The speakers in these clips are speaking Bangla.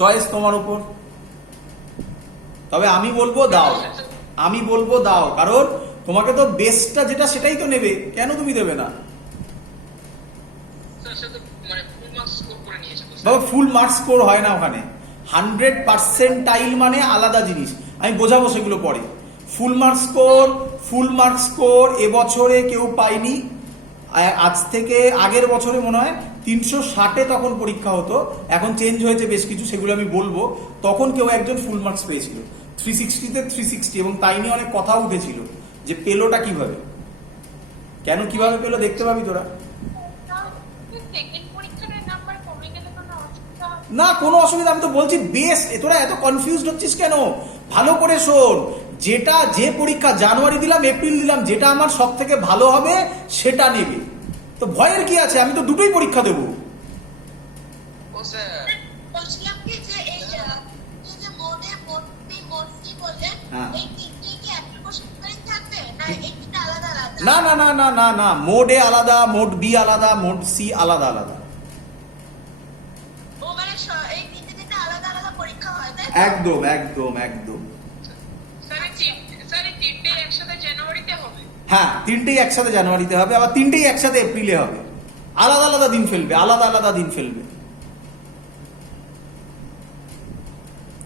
চয়েস তোমার উপর। তবে আমি বলবো দাও, আমি বলবো দাও, কারণ তোমাকে তো বেস্টটা যেটা সেটাই তো নেবে, কেন তুমি দেবে না? বাবা ফুল মার্কস স্কোর হয় না ওখানে, 100% মানে আলাদা জিনিস, আমি বোঝাবো সেগুলো পরে। ফুল মার্কস স্কোর এবছরে কেউ পায়নি। আজ থেকে আগের বছরে মনে হয় 360-এ তখন পরীক্ষা হতো, এখন চেঞ্জ হয়েছে বেশ কিছু, সেগুলো আমি বলবো। তখন কেউ একজন ফুল মার্কস পেয়েছিল 360-তে 360, এবং তাই নিয়ে অনেক কথা উঠেছিল যে পেলোটা কিভাবে, কেন কিভাবে পেলো দেখতে পাবি তোরা। না কোনো অসুবিধা, আমি তো বলছি বেস্ট। তোরা এত কনফিউজড হচ্ছিস কেন? ভালো করে শোন, যেটা যে পরীক্ষা জানুয়ারি দিলাম এপ্রিল দিলাম, যেটা আমার সব থেকে ভালো হবে সেটা নেবে, তো ভয়ের কি আছে? আমি তো দুটোই পরীক্ষা দেবো। না না না না না না, মোড এ আলাদা, মোড বি আলাদা, মোড সি আলাদা আলাদা। একদম একদম একদম। হ্যাঁ, তিনটেই একসাথে জানুয়ারিতে হবে, আবার তিনটেই একসাথে এপ্রিলে হবে। আলাদা আলাদা দিন ফেলবে, আলাদা আলাদা দিন ফেলবে।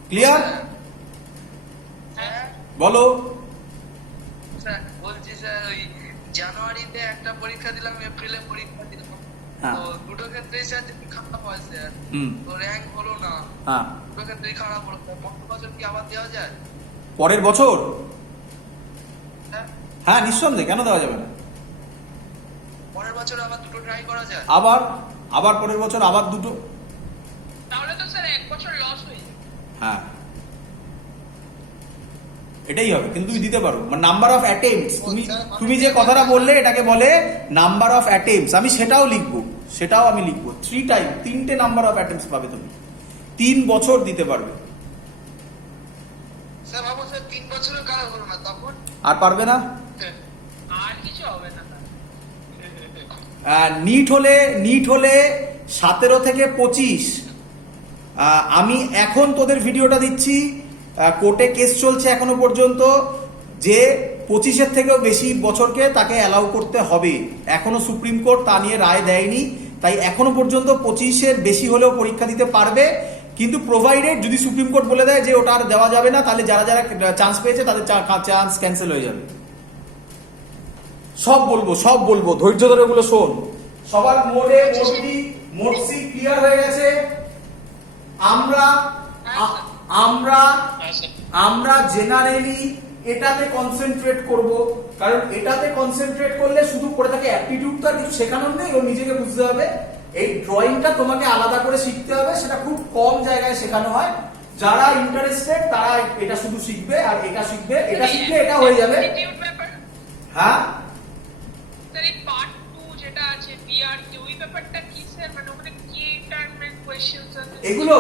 ক্লিয়ার? বলো। বলছি স্যার, ওই জানুয়ারিতে একটা পরীক্ষা দিলাম, এপ্রিলে পরীক্ষা দিলাম, তো দুটো ক্ষেত্রেই স্যার খারাপ হয় স্যার, তো র্যাঙ্ক হলো না। দুটো ক্ষেত্রেই খারাপ হলো। পরের বছর কি আবার দেওয়া যায়? পরের বছর? হ্যাঁ নিঃসন্দেহে, কেন দেওয়া যাবে না? পরের বছর আবার দুটো ট্রাই করা যায়? আবার পরের বছর আবার দুটো, তাহলে তো স্যার এক বছর লস হয়ে যাবে। হ্যাঁ এটাই হবে, কিন্তু তুমি দিতে পারো। মানে নাম্বার অফ অ্যাটেম্পটস, তুমি যে কথাটা বললে এটাকে বলে নাম্বার অফ অ্যাটেম্পটস। আমি সেটাও লিখবো, আমি লিখবো 3 টাইম, 3টে নাম্বার অফ অ্যাটেম্পটস পাবে তুমি, 3 বছর দিতে পারবে। স্যার ভাবো স্যার 3 বছরের কারণ হলো না, তখন আর পারবে না, আর কিছু হবে না। নিট হলে 17 থেকে 25। আমি এখন তোদের ভিডিওটা দিচ্ছি, কোর্টে কেস চলছে এখনো পর্যন্ত, যে 25-এর থেকেও বেশি বছরকে তাকে অ্যালাউ করতে হবে। এখনো সুপ্রিম কোর্ট তা নিয়ে রায় দেয়নি, তাই এখনো পর্যন্ত 25-এর বেশি হলেও পরীক্ষা দিতে পারবে। কিন্তু প্রোভাইডেড যদি সুপ্রিম কোর্ট বলে দেয় যে ওটা আর দেওয়া যাবে না, তাহলে যারা যারা চান্স পেয়েছে তাদের চান্স ক্যান্সেল হয়ে যাবে। সব বলবো, ধৈর্য ধরে ওগুলো শোন। সবার মোড সি ক্লিয়ার হয়ে গেছে। আমরা জেনারেলি এটাতে কনসেন্ট্রেট করব, কারণ এটাতে কনসেন্ট্রেট করলে শুধু পড়ে থাকে অ্যাপটিটিউড, তো আর কিছু শেখানোর নেই, ও নিজেকে বুঝতে হবে। এই ড্রয়িংটা তোমাকে আলাদা করে শিখতে হবে, সেটা খুব কম জায়গায় শেখানো হয়। যারা ইন্টারেস্টেড তারা এটা শুধু শিখবে, আর এটা শিখবে, এটা শিখলে এটা হয়ে যাবে। হ্যাঁ পার্ট 2 যেটা আছে বিআরটি, ওই ব্যাপারটা কি স্যার? মানে ওখানে কি টার্মের কোশ্চেনস আছে এগুলো?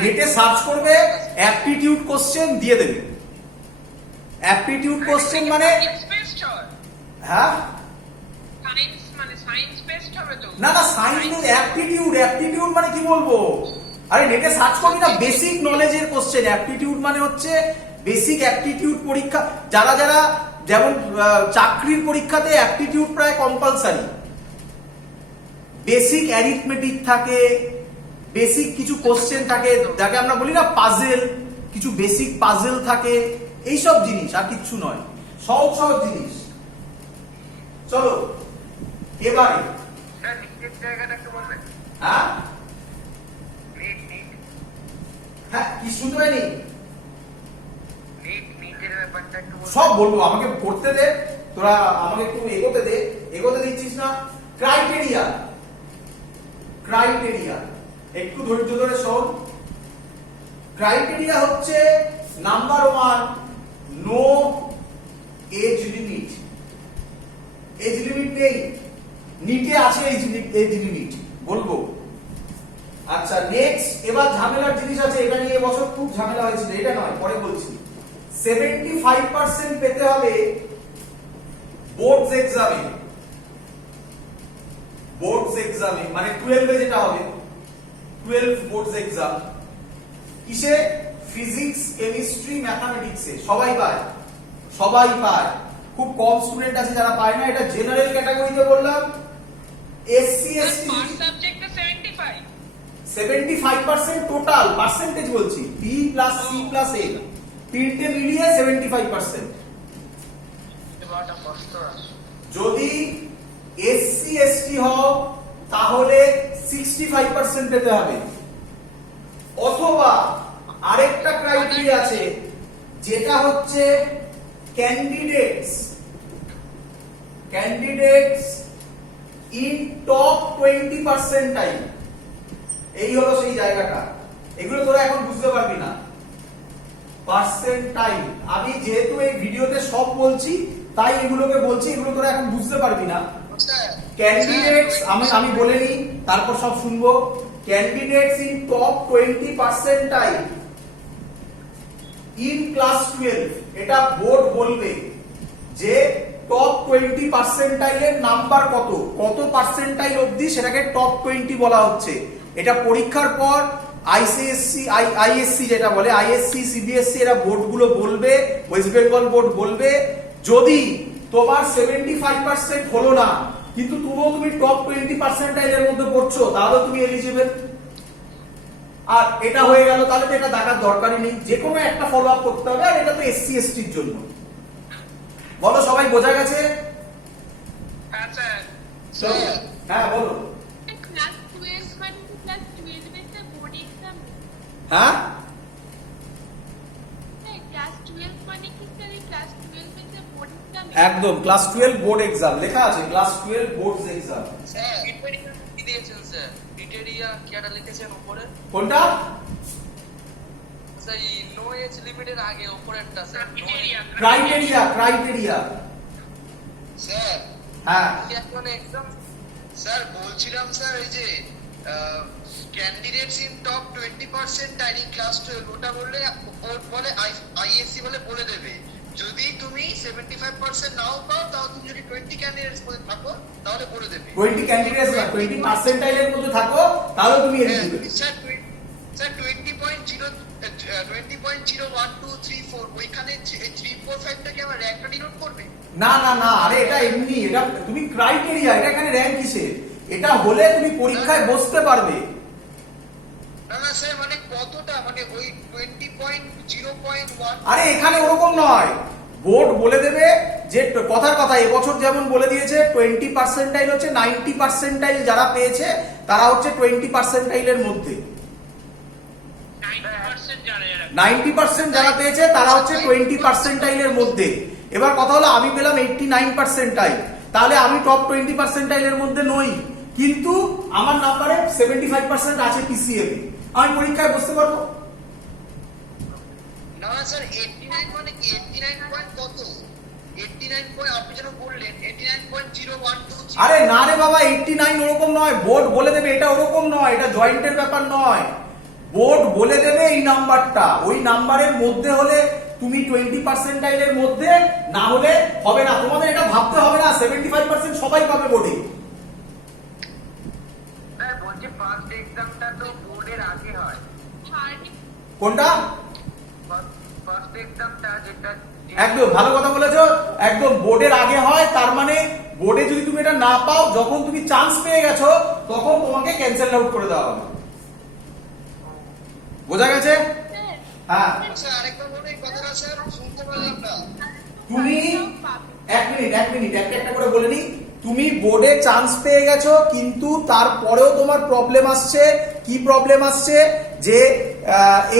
নেটে সার্চ করবে, অ্যাপটিটিউড কোশ্চেন দিয়ে দেবে। অ্যাপটিটিউড কোশ্চেন মানে হ্যাঁ সায়েন্স বেসড হবে তো? না সায়েন্স নয়, অ্যাপটিটিউড মানে কি বলবো? আরে নেটে সার্চ করবি না, বেসিক নলেজের কোশ্চেন। অ্যাপটিটিউড মানে হচ্ছে বেসিক অ্যাপটিটিউড পরীক্ষা। যারা যেমন চাকরির পরীক্ষাতে অ্যাপটিটিউড প্রায় কম্পালসারি। বেসিক অ্যারিথমেটিক থাকে, বেসিক কিছু কোশ্চেন থাকে, যাকে আমরা বলি না পাজেল, কিছু বেসিক পাজেল থাকে, এইসব জিনিস, আর কিচ্ছু নয়, সহজ জিনিস। চলো এবারে হ্যাঁ কি শুনতে পাইনি? সব বলবো, আমাকে পড়তে দে, তোরা আমাকে একটু এগোতে দিচ্ছিস না। ক্রাইটেরিয়া একটু ধৈর্য ধরে শোন। ক্রাইটেরিয়া হচ্ছে number 1, no age limit. Age limit নেই, নিটে আছে এজ লিমিট, বলবো। আচ্ছা নেক্সট, এবার ঝামেলার জিনিস আছে, এটা নিয়ে এবছর খুব ঝামেলা হয়েছিল, এটা নয় পরে বলছি। 75% পেতে হবে বোর্ডস এক্সামে। বোর্ডস এক্সামে মানে 12 এ যেটা হবে 12 বোর্ডস এক্সাম কিসে ফিজিক্স কেমিস্ট্রি ম্যাথমেটিক্সে সবাই পায় খুব কম স্টুডেন্ট আছে যারা পায় না এটা জেনারেল ক্যাটাগরিতে বললাম এসসি এসটি পার সাবজেক্টে 75% টোটাল পার্সেন্টেজ বলছি বি প্লাস সি প্লাস এ তিনটে মিলিয়ে 75% এবারটা কষ্ট আছে যদি এসসি এসটি হও তাহলে 65% পেতে হবে অথবা আরেকটা ক্রাইটেরিয়া আছে যেটা হচ্ছে ক্যান্ডিডেটস ইন টপ 20 পার্সেন্টাইল এই হলো সেই জায়গাটা এগুলো তোরা এখন বুঝতে পারবি না পার্সেন্টাইল আমি যেহেতু এই ভিডিওতে সব বলছি তাই এগুলোকে বলছি এগুলো তোরা এখন বুঝতে পারবি না ক্যান্ডিডেটস আমি বলে নিই তারপর সব শুনবো candidates in top 20 percentile in class 12 এটা বোর্ড বলবে যে টপ 20 পার্সেন্টাইলের নাম্বার কত পার্সেন্টাইল অবধি সেটাকে টপ 20 বলা হচ্ছে এটা পরীক্ষার পর আইএসসি যেটা বলে আইএসসি সিবিএসসি এরা বোর্ডগুলো বলবে ওয়েস্ট বেঙ্গল বোর্ড বলবে যদি তোমার 75% হলো না কিন্তু তুমি টপ 20 পার্সেন্টাইলের মধ্যে পড়ছো তাহলে তুমি এলিজিবল আর এটা হয়ে গেল তাহলে তো এটা দেখার দরকারই নেই যে কোনো একটা ফলো আপ করতে হবে আর এটা তো এসসি এসটির জন্য বলো সবাই বোঝা গেছে আচ্ছা হ্যাঁ বলো ক্লাস 12 মানে কি ক্লাস 12 এর বোর্ড এক্সাম হ্যাঁ ক্লাস 12 মানে কি ক্লাস 12 এর বোর্ড এক্সাম একদম ক্লাস 12 বোর্ড এক্সাম লেখা আছে ক্লাস 12 বোর্ডস এক্সাম স্যার কি দিয়েছেন স্যার ক্রাইটেরিয়া কিটা লিখেছেন উপরে কোনটা স্যার নো এজ লিমিটের আগে উপরেরটা স্যার ক্রাইটেরিয়া স্যার হ্যাঁ এখন এক্সাম স্যার বলছিলাম স্যার এই যে candidates in top 20% dining class 12 ওটা বললে বোর্ড বলে আইএসসি বলে দেবে যদি তুমি 75% নাও পাও তাও তুমি যদি 20 ক্যান্ডিডেটস মধ্যে থাকো তাহলে বলে দেবে 20 ক্যান্ডিডেটস না 20 পার্সেন্টাইলের মধ্যে থাকো তাহলে তুমি এলিজিবল স্যার 20.01234 ওইখানে 345 টাকে আমার র‍্যাঙ্কটা ডিনোট করবে না আরে এটা এমনি এটা তুমি ক্রাইটেরিয়া এটা এখানে র‍্যাঙ্ক কিসে এটা হলে তুমি পরীক্ষায় বসতে পারবে না স্যার মানে কতটা মানে ওই 20.0.1 আরে এখানে ওরকম নয় বোর্ড বলে দেবে যে কথার কথা এবছর যেমন বলে দিয়েছে 20 পার্সেন্টাইল হচ্ছে 90 পার্সেন্টাইল যারা পেয়েছে তারা হচ্ছে 20 পার্সেন্টাইলের মধ্যে 90% যারা পেয়েছে তারা হচ্ছে 20 পার্সেন্টাইলের মধ্যে এবার কথা হলো আমি পেলাম 89 পার্সেন্টাইল তাহলে আমি টপ 20 পার্সেন্টাইলের মধ্যে নই কিন্তু আমার নাম্বারে 75% আছে পিসিএম আমি পরীক্ষায় বসতে পারবো না স্যার 89 মানে 89 পয়েন্ট কত 89 পয়েন্ট আপনি যেন বললেন 89.012 আরে না রে বাবা 89 ওরকম নয় বোর্ড বলে দেবে এটা ওরকম নয় এটা জয়েন্টের ব্যাপার নয় বোর্ড বলে দেবে এই নাম্বারটা ওই নাম্বারের মধ্যে হলে তুমি 20 পার্সেন্টাইলের মধ্যে না হলে হবে না তোমাদের এটা ভাবতে হবে না 75% সবাই পাবে বোর্ডে স্যার বলছি ফার্স্ট এক্সামটা তো বোর্ডের আগে হয় কোনটা ফার্স্ট এক্সামটা যেটা একদম ভালো কথা বলেছো একদম বোর্ডের আগে হয় তার মানে বোর্ডে যদি তুমি এটা না পাও যখন তুমি চান্স পেয়ে গেছো তখন তোমাকে ক্যান্সেল আউট করে দেওয়া হবে বোঝা গেছে হ্যাঁ স্যার আরেকবার বলে এই কথাটা স্যার শুনতে পেলাম না তুমি এক মিনিট একটা করে বলে নি তুমি বোর্ডে চান্স পেয়ে গেছো কিন্তু তারপরেও তোমার প্রবলেম আসছে কি প্রবলেম আসছে যে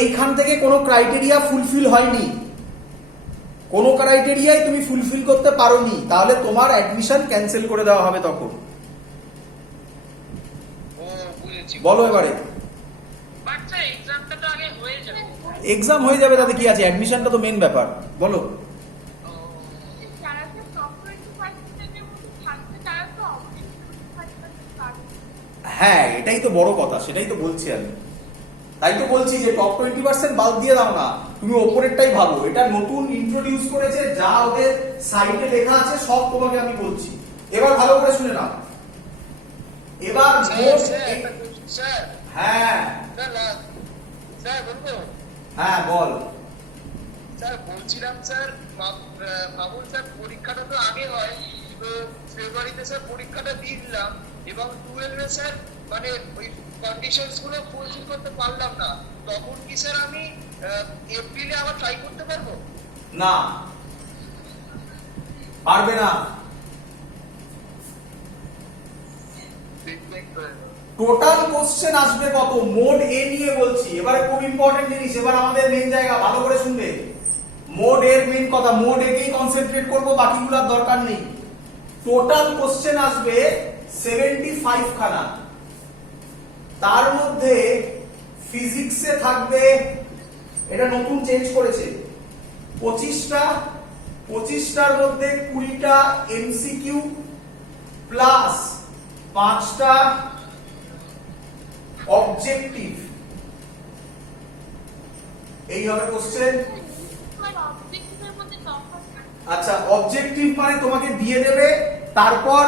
এইখান থেকে কোনো ক্রাইটেরিয়া ফুলফিল হয়নি কোনো ক্রাইটেরিয়াই তুমি ফুলফিল করতে পারোনি তাহলে তোমার অ্যাডমিশন ক্যান্সেল করে দেওয়া হবে তখন ও বুঝেছি বলো এবারে বাচ্চা এক্সামটা তো আগে হয়ে যাবে এক্সাম হয়ে যাবে তাতে কি আছে অ্যাডমিশনটা তো মেন ব্যাপার বলো যারা তো টপ 20% এর মধ্যে থাকবে তারা তো অবশ্যই 25% পাবে হ্যাঁ এটাই তো বড় কথা সেটাই তো বলছি আমি তাই তো বলছি যে টপ 20% বাদ দিয়ে দাও না তুমি ওপরেরটাই ভাবো এটা নতুন ইন্ট্রোডিউস করেছে যা ওদের সাইটে লেখা আছে সব তোমাকে আমি বলছি এবার ভালো করে শুনে নাও এবার স্যার স্যার একটা question, স্যার হ্যাঁ স্যার স্যার বলবো হ্যাঁ বল। স্যার বলছিলাম স্যার বাবুল স্যার পরীক্ষাটা তো আগে হয়, তো ফেব্রুয়ারিতে স্যার পরীক্ষাটা দিয়ে দিলাম এবং 12 স্যার মানে ওই কন্ডিশনস গুলো ফুলফিল করতে পারলাম না, তখন কি স্যার আমি এপ্রিলে আবার ট্রাই করতে পারবো? না, পারবে না। টোটাল কোশ্চেন আসবে কত? মোড এ নিয়ে বলছি। এবারে খুব ইম্পর্টেন্ট জিনিস, এবার আমাদের মেন জায়গা, ভালো করে শুনবে। মোড এর মেন কথা, মোড একেই কনসেন্ট্রেট করব, বাকিগুলোর দরকার নেই। টোটাল কোশ্চেন আসবে 75 খানা। তার মধ্যে ফিজিক্সে থাকবে, এটা নতুন চেঞ্জ করেছে, 25টা, 25টার মধ্যে 20টা এমসিকিউ প্লাস 5টা অবজেক্টিভ। এই হবে কোশ্চেন। আচ্ছা, অবজেক্টিভ মানে তোমাকে দিয়ে দেবে, তারপর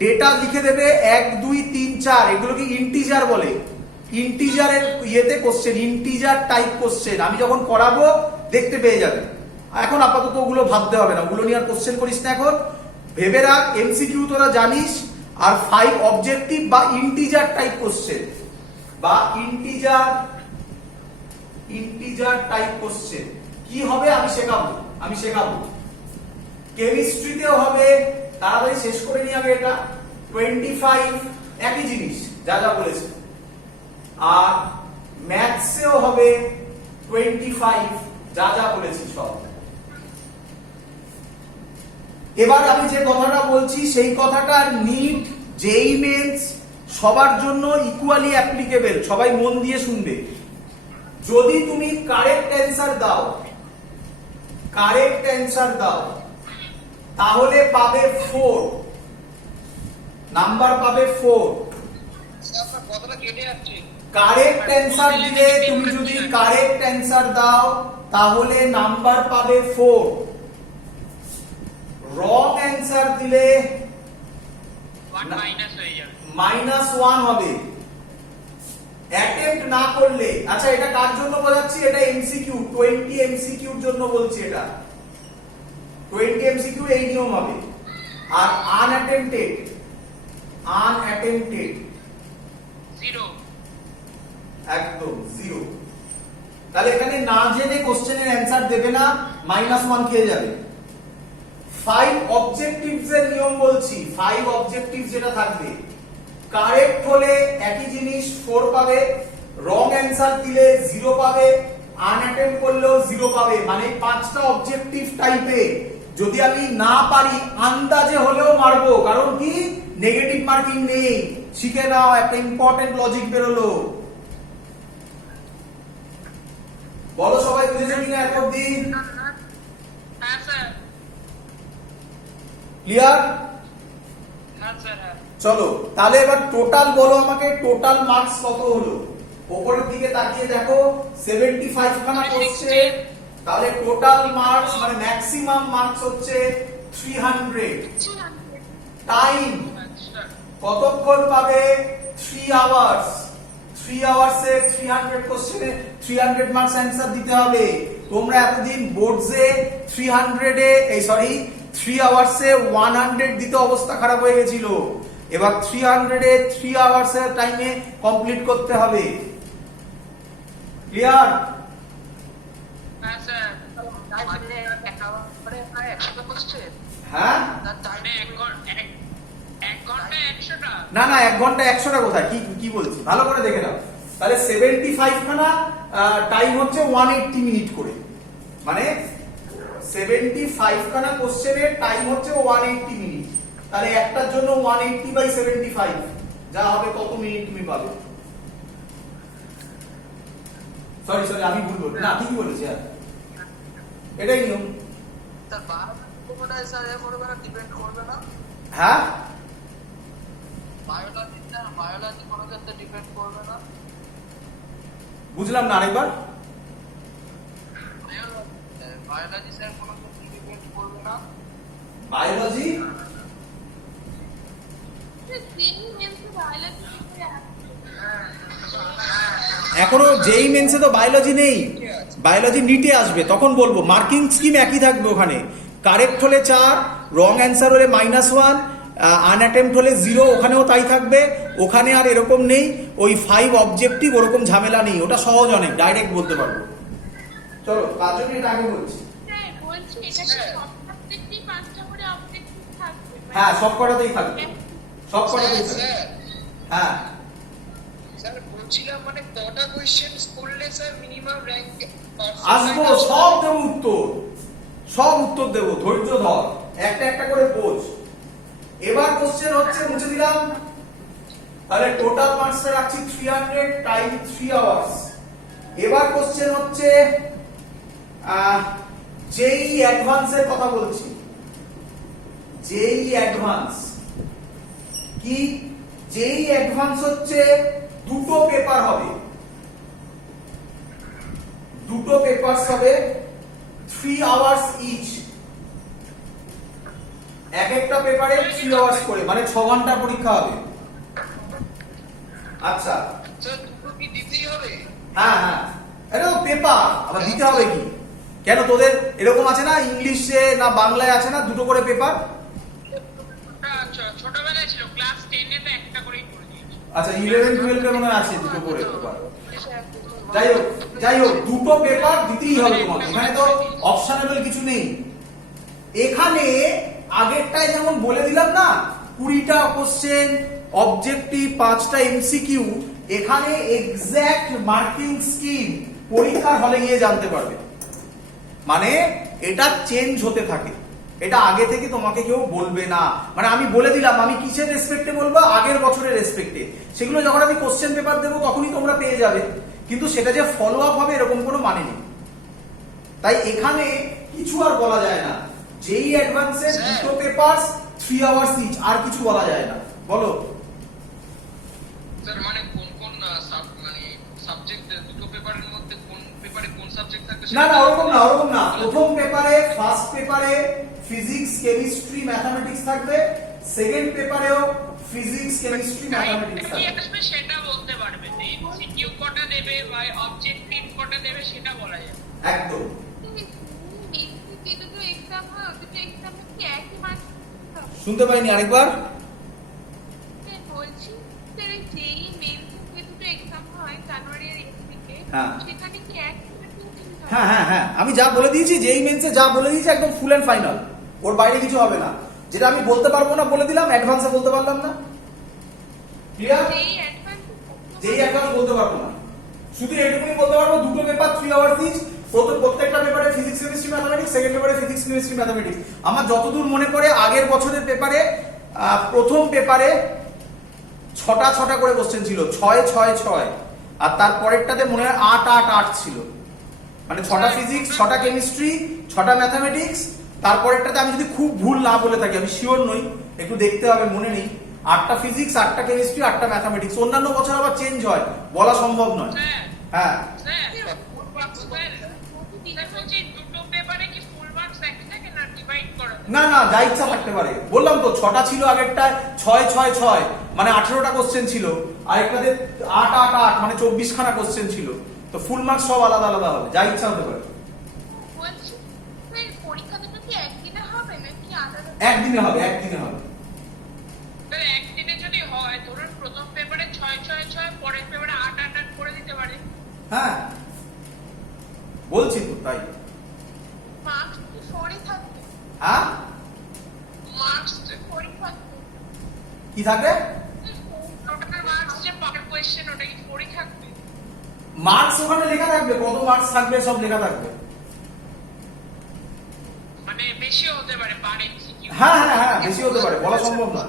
ডেটা লিখে দেবে 1 2 3 4, এগুলোকে ইন্টিজার বলে। ইন্টিজারের ইয়েতে কোশ্চেন, ইন্টিজার টাইপ কোশ্চেন। আমি যখন করাবো দেখতে পেয়ে যাবে। এখন আপাতত ওগুলো ভাবতে হবে না, ওগুলো নিয়ে আর কোশ্চেন করিস না এখন। ভেবে রাখ এমসিকিউ তোরা জানিস, আর 5 অবজেক্টিভ বা ইন্টিজার টাইপ কোশ্চেন, বা ইন্টিজার টাইপ কোশ্চেন কি হবে আমি শেখাবো। কেমিস্ট্রিতেও হবে, তাড়াতাড়ি শেষ করে নিয়ে আগে এটা। 25 একই জিনিস যা যা বলেছে। আর ম্যাথসেও হবে 25 যা যা বলেছি সব। এবার আমি যে কথাটা বলছি সেই কথাটা নিট, জেই মেন্স সবার জন্য ইকুয়ালি অ্যাপ্লিকেবল। সবাই মন দিয়ে শুনবে। যদি তুমি কারেক্ট অ্যান্সার দাও তাহলে পাবে 4 নাম্বার, পাবে 4। স্যার আপনার কথাটা কেটে যাচ্ছে। কারেক্ট অ্যান্সার দিলে, তুমি যদি কারেক্ট অ্যান্সার দাও তাহলে নাম্বার পাবে 4। রং অ্যান্সার দিলে -1 হবে। অ্যাটেম্প্ট না করলে, আচ্ছা এটা কার জন্য বোঝাচ্ছি, এটা এমসিকিউ, 20 এমসিকিউর জন্য বলছি। এটা 20 এমসিকিউ এই নিয়ম হবে। আর আনঅ্যাটেম্পটেড 0 একদম 0। তাহলে এখানে না জেনে কোশ্চেনের অ্যান্সার দেবে না, -1 খেয়ে যাবে। 5 অবজেক্টিভস এর নিয়ম বলছি। 5 অবজেক্টিভ যেটা থাকবে, কারেক্ট হলে একই জিনিস 4 পাবে, রং অ্যান্সার দিলে 0 পাবে, আনঅ্যাটেম্প করলেও 0 পাবে। মানে 5টা অবজেক্টিভ টাইপে যদি আমি না পারি আন্দাজে হলেও মারবো, কারণ কি নেগেটিভ মার্কিং নেই। শিখে নাও, একটা ইম্পর্টেন্ট লজিক বেরোলো। বলো সবাই বুঝেছো কিনা এখন অব্দি? হ্যাঁ স্যার, ক্লিয়ার? হ্যাঁ স্যার, হ্যাঁ। চলো তাহলে এবার টোটাল বলো আমাকে, টোটাল মার্কস কত হলো? উপরের দিকে তাকিয়ে দেখো, 75 খানা কোশ্চেন, তাহলে টোটাল মার্কস মানে ম্যাক্সিমাম মার্কস হচ্ছে 300। টাইম কতক্ষণ পাবে? 3 আওয়ার্স। 3 আওয়ার্সে 300 কোশ্চেনে 300 মার্কস অ্যান্সার দিতে হবে। তোমরা এতদিন বোর্ডসে 3 আওয়ার্সে 100 দিতে অবস্থা খারাপ হয়ে গেছিল। এবার 300 3 আওয়ার্সের টাইমে কমপ্লিট করতে হবে। ক্লিয়ার? হ্যাঁ স্যার। মানে 1 আওয়ারে প্রায় 100টা কোশ্চেন। হ্যাঁ তার টাইম 1 ঘন্টায় 100টা? না 1 ঘন্টা 100টা কোথায়, কি বলছি ভালো করে দেখে নাও। তাহলে 75 খানা টাইম হচ্ছে 180 মিনিট করে, মানে 75 খানা কোশ্চেনের টাইম হচ্ছে 180 মিনিট। তাহলে একটার জন্য 180/75 যা হবে কত মিনিট তুমি পাবে? সরি আমি ভুল বলছি, না ঠিকই বলেছি। এটাই নিয়ম। তার কোনটা স্যার এর উপর ডিপেন্ড করবে না? হ্যাঁ, বায়োলজি কোনো ক্ষেত্রে ডিপেন্ড করবে না? বুঝলাম না, আরেকবার। বায়োলজি স্যার কোনো ক্ষেত্রে ডিপেন্ড করবে না? বায়োলজি বায়োলজি করে এখনো যেই মেন্সে তো বায়োলজি নেই, বায়োলজি নিটে আসবে তখন বলবো। মার্কিং স্কিম একই থাকবে ওখানে, কারেক্ট হলে 4, রং অ্যান্সার হলে -1, আনঅ্যাটেম্পট হলে 0, ওখানেও তাই থাকবে। ওখানে আর এরকম নেই ওই 5 অবজেক্টিভ, ওরকম ঝামেলা নেই, ওটা সহজ অনেক, ডাইরেক্ট বলতে পারবো। চলো 5 মিনিট আগে বলছি। হ্যাঁ বলছি এটা কি সব সাবজেক্টই 5টা করে অবজেক্টিভ থাকবে? হ্যাঁ সব কটাতেই থাকবে, সব কটাতেই থাকবে। স্যার হ্যাঁ স্যার বলছিলাম মানে কটা কোশ্চেন করলে স্যার মিনিমাম র্যাঙ্ক আসবো, সব দেবো উত্তর, সব উত্তর দেবো, ধৈর্য ধর, একটা একটা করে বোঝ। এবার কোশ্চেন হচ্ছে, মুছে দিলাম, তাহলে টোটাল মার্কস রাখছি 300 টাইম 3 আওয়ার্স। এবার কোশ্চেন হচ্ছে জেই অ্যাডভান্সের কথা বলছি। জেই অ্যাডভান্স কি? জেই অ্যাডভান্স হচ্ছে দুটো পেপার হবে, দুটো পেপারস হবে 3 আওয়ার্স ইচ, এক একটা পেপারে 3 আওয়ার্স করে, মানে 6 ঘন্টা পরীক্ষা হবে। আচ্ছা স্যার দুটো কি দিতেই হবে? হ্যাঁ হ্যাঁ, এটা তো পেপার, আবার দিতে হবে কি? কেন তোদের এরকম আছে না, ইংলিশে না বাংলায় আছে না দুটো করে পেপার? ছোটবেলায় ছিল, ক্লাস 10 এ তো একটা করেই করে দিয়েছে। আচ্ছা 11 12 এ মনে হয় আছে দুটো করে পেপার। যাই হোক দুটো পেপার দিতেই হবে তোমাকে, এখানে তো অপশনাবল কিছু নেই। এখানে আগেরটায় যেমন বলে দিলাম না 20টা কোশ্চেন, অবজেক্টিভ 5টা এমসিকিউ, এখানে এক্সাক্ট মার্কিং স্কিম পরীক্ষার হলে গিয়ে জানতে পারবে। মানে এটা চেঞ্জ হতে থাকে, এটা আগে থেকে তোমাকে কেউ বলবে না। মানে আমি বলে দিলাম আমি কিসের রেসপেক্টে বলবো, আগের বছরের রেসপেক্টে, সেগুলো যখন আমি কোশ্চেন পেপার দেবো তখনই তোমরা পেয়ে যাবে, কিন্তু সেটা যে ফলো আপ হবে এরকম কোনো মানে নেই। তাই এখানে কিছু আর বলা যায় না, যেই অ্যাডভান্সের দুটো পেপারস 3 আওয়ার্স ইচ, আর কিছু বলা যায় না। বলো স্যার মানে কোন কোন মানে সাবজেক্ট দুটো পেপারের মধ্যে কোন পেপারে কোন সাবজেক্ট থাকবে? না না ওরকম না, ওরকম না। প্রথম পেপারে, ফার্স্ট পেপারে ফিজিক্স, কেমিস্ট্রি, ম্যাথামেটিক্স থাকবে, সেকেন্ড পেপারেও ফিজিক্স, কেমিস্ট্রি, ম্যাথামেটিক্স কি থাকবে। আসবে সেটা বলতে পারবে, যে এমসিকিউ কটা দেবে বা অবজেক্টিভ কটা দেবে সেটা বলা যাবে। একদম। যে দুটো এক্সাম হয় ওই দুটো এক্সামে কি একই মার্কস? শুনতে পাইনি, আরেকবার। বলছি স্যার যেই মেন্স যে দুটো এক্সাম হয় জানুয়ারি আর এপ্রিলে, হ্যাঁ। সেখানে কি একই হ্যাঁ হ্যাঁ হ্যাঁ, আমি যা বলে দিয়েছি, যেই মেন্সে যা বলে দিয়েছি একদম ফুল এন্ড ফাইনাল, ওর বাইরে কিছু হবে না। যেটা আমি বলতে পারবো না বলে দিলাম, অ্যাডভান্সে বলতে পারলাম না। ক্লিয়ার? যেই অ্যাডভান্স বলতে পারবো না, শুধু এটুকুই বলতে পারবো দুটো পেপার 3 আওয়ার্স ইচ, প্রত্যেকটা পেপারে ফিজিক্স, কেমিস্ট্রি, ম্যাথামেটিক্স, সেকেন্ড পেপারে ফিজিক্স, কেমিস্ট্রি, ম্যাথামেটিক্স। আমার যতদূর মনে পড়ে আগের বছরের পেপারে, প্রথম পেপারে 6টা করে কোশ্চেন ছিল, 6 6 6, আর তারপরেরটাতে মনে হয় 8 8 8 ছিল, মানে 6টা ফিজিক্স, 6টা কেমিস্ট্রি, 6টা ম্যাথামেটিক্স। তারপরেরটাতে আমি যদি খুব ভুল না বলে থাকি, আমি শিওর নই, একটু দেখতে হবে, মনে নেই, 8টা ফিজিক্স, 8টা কেমিস্ট্রি, 8টা ম্যাথামেটিক্স। অন্যান্য বছর আবার চেঞ্জ হয়, বলা সম্ভব নয়। হ্যাঁ দুটো পেপারে কি ফুল মার্কস একই থাকে না ডিভাইড করা? না না, যা ইচ্ছা থাকতে পারে। বললাম তো 6টা ছিল আগেরটায়, 6 6 6 মানে 18টা কোশ্চেন ছিল, আরেকটাতে 8 8 8 মানে 24খানা কোশ্চেন ছিল। তো ফুল মার্কস সব আলাদা আলাদা হবে, যা ইচ্ছা হতে পারে। বলছি পরীক্ষা দুটো কি একদিনে হবে নাকি আলাদা? একদিনে হবে, একদিনে হবে। একদিনে যদি হয়, ধরুন প্রথম পেপারে 6 6 6, পরের পেপারে 8 8 8 করে দিতে পারে। হ্যাঁ বলছি তো তাই। মার্কস কি সরে থাকবে? হ্যাঁ মার্কস পরীক্ষা কি থাকবে? টোটাল মার্কস যে পার কোশ্চেন ওটা কি পড়ে থাকবে? মার্কস ওখানে লেখা থাকবে, কত মার্কস থাকবে সব লেখা থাকবে। মানে বেশিও হতে পারে পার এমসিকিউ। হ্যাঁ হ্যাঁ হ্যাঁ, বেশি হতে পারে, বলা সম্ভব না।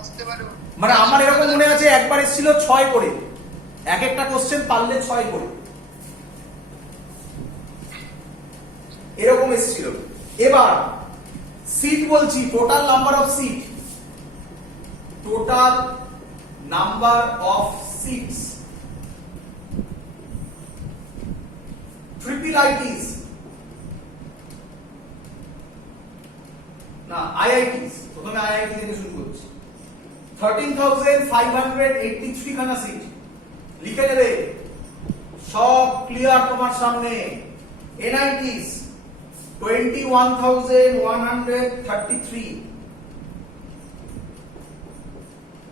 আসতে পারে। মানে আমার এরকম মনে আছে একবার এসেছিল 6 করে, এক একটা কোশ্চেন পারলে 6 করে, এরকম এসেছিল। এবার সিট বলছি, total number of seat, total number of seats, triple ITs না আইআইটিস, প্রথমে আইআইটি থেকে শুরু করছি। 13,583 খানা সিট লিখে নেবে, সব ক্লিয়ার তোমার সামনে। NITs 21,133,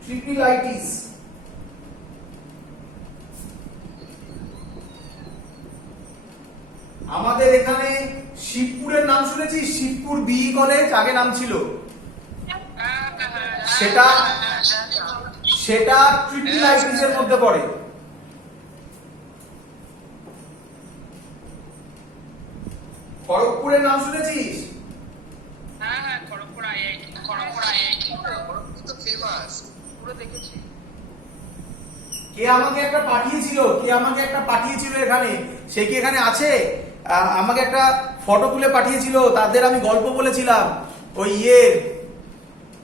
ট্রিপল ITs আমাদের এখানে শিবপুরের নাম শুনেছিস? শিবপুর BE কলেজ আগে নাম ছিল, সেটা ট্রিপল ITs এর মধ্যে পড়ে। খড়গপুরের নাম শুনেছিস? হ্যাঁ খড়গপুর IIT, খড়গপুর IIT তো ফেমাস, পুরো দেখেছি। কে আমাকে একটা পাঠিয়েছিল এখানে, সে কি এখানে আছে? আমাকে একটা ফটো তুলে পাঠিয়েছিল, তাদের আমি গল্প বলেছিলাম, ওই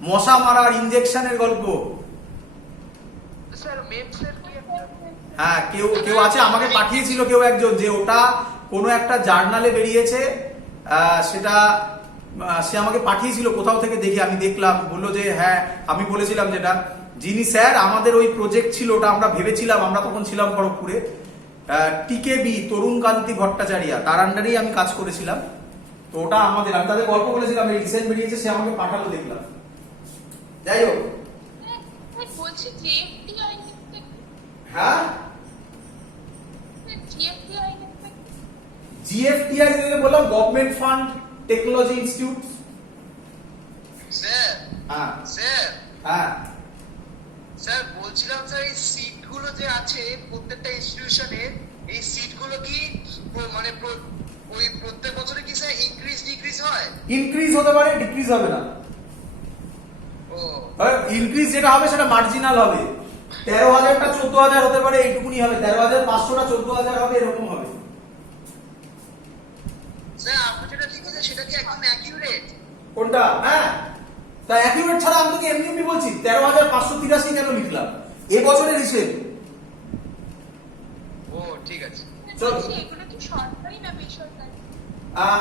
মশা মারার ইনজেকশনের গল্প। স্যার মেমসের কি হ্যাঁ, কেউ আছে, আমাকে পাঠিয়েছিল কেউ একজন, যে ওটা কোনো একটা জার্নালে বেরিয়েছে, সেটা সে আমাকে পাঠিয়েছিল কোথাও থেকে, দেখি আমি দেখলাম, বললো যে হ্যাঁ আমি বলেছিলাম যেটা, যিনি স্যার আমাদের ওই প্রজেক্ট ছিল, ওটা আমরা ভেবেছিলাম, আমরা তখন ছিলাম খড়গপুরে, TKB তরুণ কান্তি ভট্টাচার্য, তার আন্ডারেই আমি কাজ করেছিলাম। তো ওটা আমাদের, আমি তাদের গল্প বলেছিলাম, এই রিসেন্ট বেরিয়েছে, সে আমাকে পাঠালো, দেখলাম। যাই হোক, বলছি GFTI থেকে, হ্যাঁ GFTI থেকে GFTI বললাম, government fund technology institute. Sir হ্যাঁ স্যার হ্যাঁ স্যার বলছিলাম স্যার, এই সিট গুলো যে আছে প্রত্যেকটা ইনস্টিটিউশনের, এই সিট গুলো কি মানে ওই প্রত্যেক বছরে কি স্যার ইনক্রিজ ডিক্রিজ হয়? ইনক্রিজ হতে পারে, ডিক্রিজ হবে না। ও ইনক্রিজ যেটা হবে সেটা মার্জিনাল হবে। 13,000টা 14,000 হতে পারে, এইটুকুনি হবে। 13,500টা 14,000 হবে, এরকম হবে। স্যার আপনি যেটা লিখেছেন সেটা কি একদম অ্যাকিউরেট? কোনটা? হ্যাঁ, তা অ্যাকিউরেট ছাড়া আমি তোকে এমনি বলছি 13,583 কেন লিখলাম, এবছরের হিসেব। ও ঠিক আছে। চল। বলছি এগুলো কি সরকারি না বেসরকারি?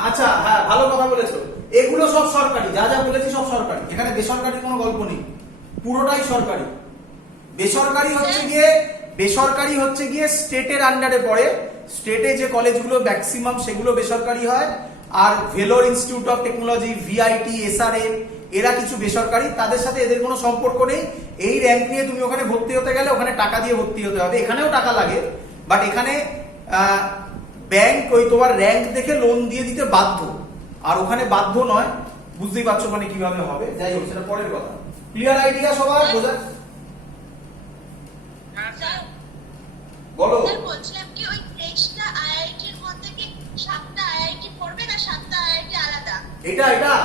আচ্ছা, হ্যাঁ ভালো কথা বলেছো, এগুলো সব সরকারি, যা যা বলেছি সব সরকারি, এখানে বেসরকারি কোনো গল্প নেই, পুরোটাই সরকারি। বেসরকারি হচ্ছে গিয়ে স্টেটের আন্ডারে পড়ে, স্টেটে যে কলেজগুলো ম্যাক্সিমাম সেগুলো বেসরকারি হয়, আর Vellore institute of technology, VIT, SRM, এরা কিছু বেসরকারি, তাদের সাথে এদের কোনো সম্পর্ক নেই। এই র্যাঙ্ক নিয়ে তুমি ওখানে ভর্তি হতে গেলে ওখানে টাকা দিয়ে ভর্তি হতে হবে, এখানেও টাকা লাগে, বাট এখানে ব্যাংক ওই তোমার র্যাঙ্ক দেখে লোন দিয়ে দিতে বাধ্য, আর ওখানে বাধ্য নয়। বুঝতেই পারছো মানে কিভাবে হবে। যাই হোক, সেটা পরের কথা। ক্লিয়ার আইডিয়া সবার? বোঝা? হ্যাঁ স্যার বলো। স্যার বলছিলাম কি ওই 23টা IIT এর মধ্যে কি 7টা IIT পড়বে না 7টা IIT আলাদা? এটা